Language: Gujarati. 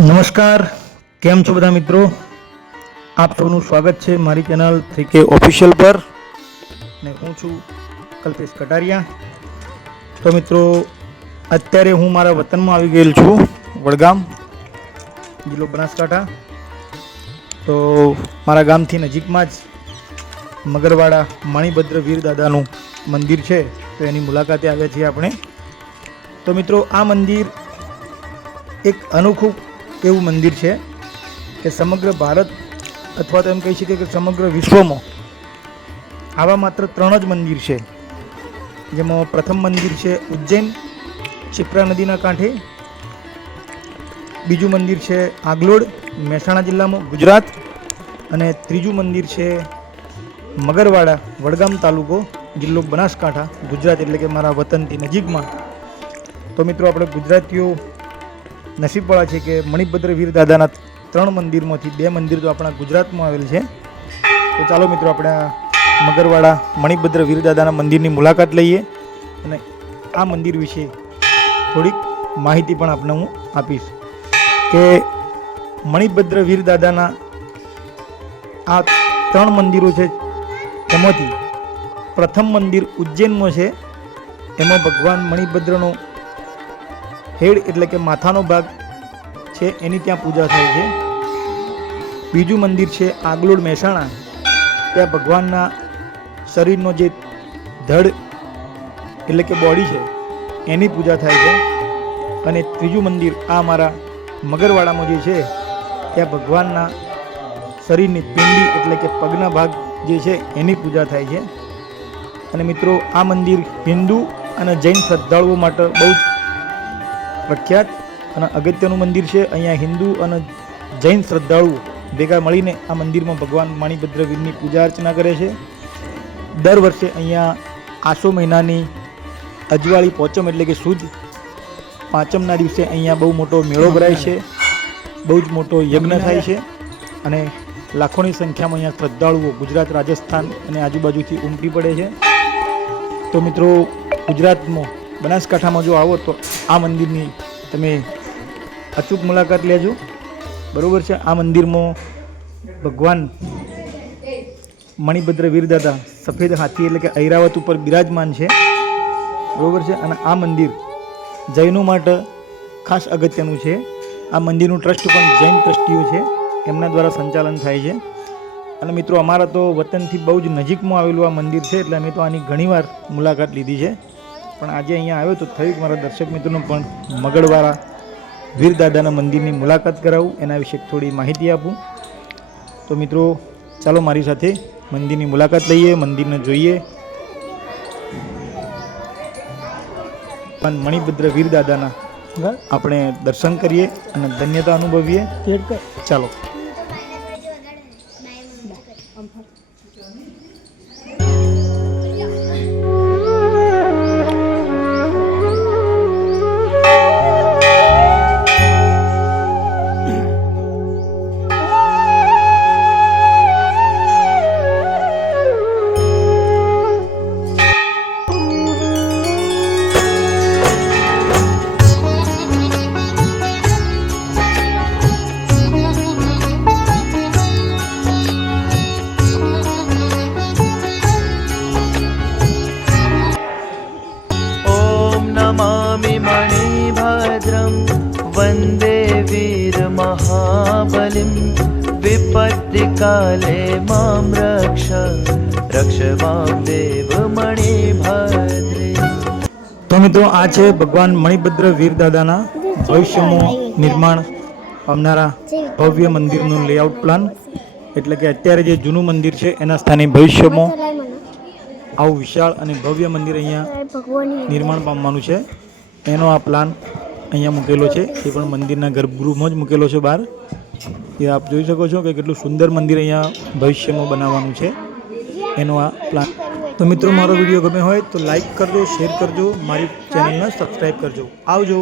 નમસ્કાર, કેમ છો બધા મિત્રો? આપ સૌનું સ્વાગત છે મારી ચેનલ 3K ઓફિશિયલ પર ને હું છું કલ્પેશ કટારિયા। તો મિત્રો, અત્યારે હું મારા વતનમાં આવી ગયેલ છું, વડગામ, જિલ્લો બનાસકાંઠા। તો મારા ગામથી નજીકમાં જ મગરવાડા મણિભદ્ર વીર દાદાનું મંદિર છે, તો એની મુલાકાતે આવ્યા છીએ આપણે। તો મિત્રો, આ મંદિર એક અનોખું એવું મંદિર છે કે સમગ્ર ભારત અથવા તો એમ કહી શકીએ કે સમગ્ર વિશ્વમાં આવા માત્ર 3 જ મંદિર છે, જેમાં પ્રથમ મંદિર છે ઉજ્જૈન શિપ્રા નદીના કાંઠે, બીજું મંદિર છે આગલોડ મહેસાણા જિલ્લામાં ગુજરાત, અને ત્રીજું મંદિર છે મગરવાડા વડગામ તાલુકો જિલ્લો બનાસકાંઠા ગુજરાત, એટલે કે મારા વતનથી નજીકમાં। તો મિત્રો, આપણે ગુજરાતીઓ નસીબવાળા છે કે મણિભદ્ર વીર દાદાના 3 મંદિરમાંથી 2 મંદિર તો આપણા ગુજરાતમાં આવેલ છે। તો ચાલો મિત્રો, આપણે મગરવાડા મણિભદ્ર વીર દાદાના મંદિરની મુલાકાત લઈએ અને આ મંદિર વિશે થોડીક માહિતી પણ આપને હું આપીશ કે મણિભદ્ર વીર દાદાના આ 3 મંદિરો છે, એમાંથી પ્રથમ મંદિર ઉજ્જૈનમાં છે, એમાં ભગવાન મણિભદ્રનો હેડ એટલે કે માથાનો ભાગ છે, એની ત્યાં પૂજા થાય છે। બીજું મંદિર છે આગલોડ મહેસાણા, ત્યાં ભગવાનના શરીરનો જે ધડ એટલે કે બોડી છે એની પૂજા થાય છે। અને ત્રીજું મંદિર આ મારા મગરવાડામાં જે છે, ત્યાં ભગવાનના શરીરની પિંડી એટલે કે પગના ભાગ જે છે એની પૂજા થાય છે। અને મિત્રો, આ મંદિર હિન્દુ અને જૈન શ્રદ્ધાળુઓ માટે બહુ જ પ્રખ્યાત અને અગત્યનું મંદિર છે। અહીંયા હિન્દુ અને જૈન શ્રદ્ધાળુઓ ભેગા મળીને આ મંદિરમાં ભગવાન મણિભદ્ર વીરની પૂજા અર્ચના કરે છે। દર વર્ષે અહીંયા આસો મહિનાની અજવાળી પોચમ એટલે કે સુદ પાંચમના દિવસે અહીંયા બહુ મોટો મેળો ભરાય છે, બહુ જ મોટો યજ્ઞ થાય છે, અને લાખોની સંખ્યામાં અહીંયા શ્રદ્ધાળુઓ ગુજરાત, રાજસ્થાન અને આજુબાજુથી ઉમટી પડે છે। તો મિત્રો, ગુજરાતમાં બનાસકાંઠામાં જો આવો તો આ મંદિરની તમે અચૂક મુલાકાત લેજો, બરાબર છે। આ મંદિરમાં ભગવાન મણિભદ્ર વીર દાદા સફેદ હાથી એટલે કે ઐરાવત ઉપર બિરાજમાન છે, બરાબર છે। અને આ મંદિર જૈનો માટે ખાસ અગત્યનું છે। આ મંદિરનું ટ્રસ્ટ પણ જૈન ટ્રસ્ટીઓ છે, એમના દ્વારા સંચાલન થાય છે। અને મિત્રો, અમારા તો વતનથી બહુ જ નજીકમાં આવેલું આ મંદિર છે, એટલે અમે તો આની ઘણીવાર મુલાકાત લીધી છે, પણ આજે અહીંયા આવ્યો તો થયું મારા દર્શક મિત્રોને પણ મગરવાડા વીર દાદાના મંદિરની મુલાકાત કરાવું, એના વિશે થોડી માહિતી આપું। તો મિત્રો, ચાલો મારી સાથે મંદિરની મુલાકાત લઈએ, મંદિરને જોઈએ, પણ મણિભદ્ર વીર દાદાના આપણે દર્શન કરીએ અને ધન્યતા અનુભવીએ। ચાલો। वन्दे वीर महाबलिं विपत्तिकाले मां रक्ष रक्ष मां देव मणिभद्रे। તો મિત્રો, આ છે ભગવાન મણિભદ્ર વીર દાદાના ભવિષ્યમાં નિર્માણ પામનારા ભવ્ય મંદિરનું લેઆઉટ પ્લાન, એટલે કે અત્યારે જે જૂનું મંદિર છે એના સ્થાને ભવિષ્યમાં આવું વિશાળ અને ભવ્ય મંદિર અહીંયા નિર્માણ પામવાનું છે, એનો આ પ્લાન અહીંયા મૂકેલો છે। એ પણ મંદિરના ગર્ભગૃહમાં જ મૂકેલો છે બહાર, એ આપ જોઈ શકો છો કે કેટલું સુંદર મંદિર અહીંયા ભવિષ્યમાં બનાવવાનું છે, એનો આ પ્લાન। તો મિત્રો, મારો વિડીયો ગમે હોય તો લાઈક કરજો, શેર કરજો, મારી ચેનલને સબસ્ક્રાઈબ કરજો। આવજો।